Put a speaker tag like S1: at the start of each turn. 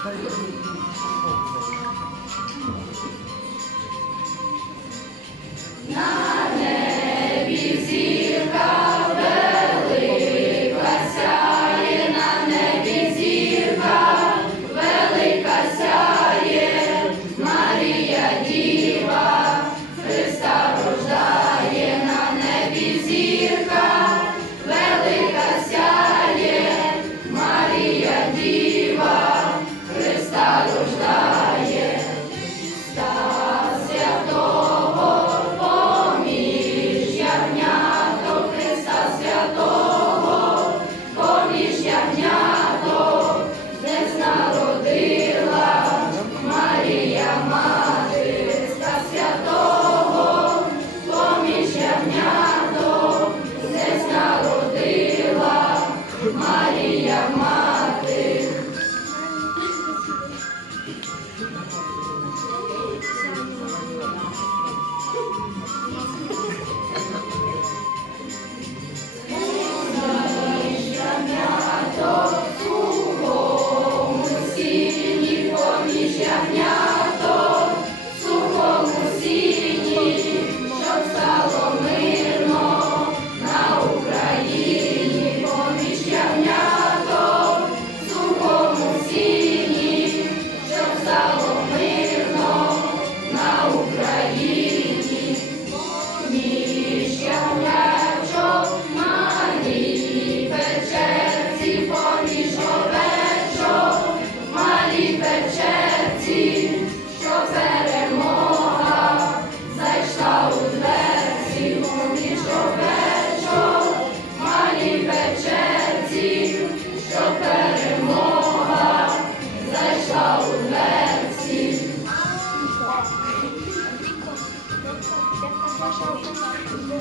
S1: 开始 всі, що перемога, зайшла у двері, ніч вечор, що перемога, зайшла у двері. Я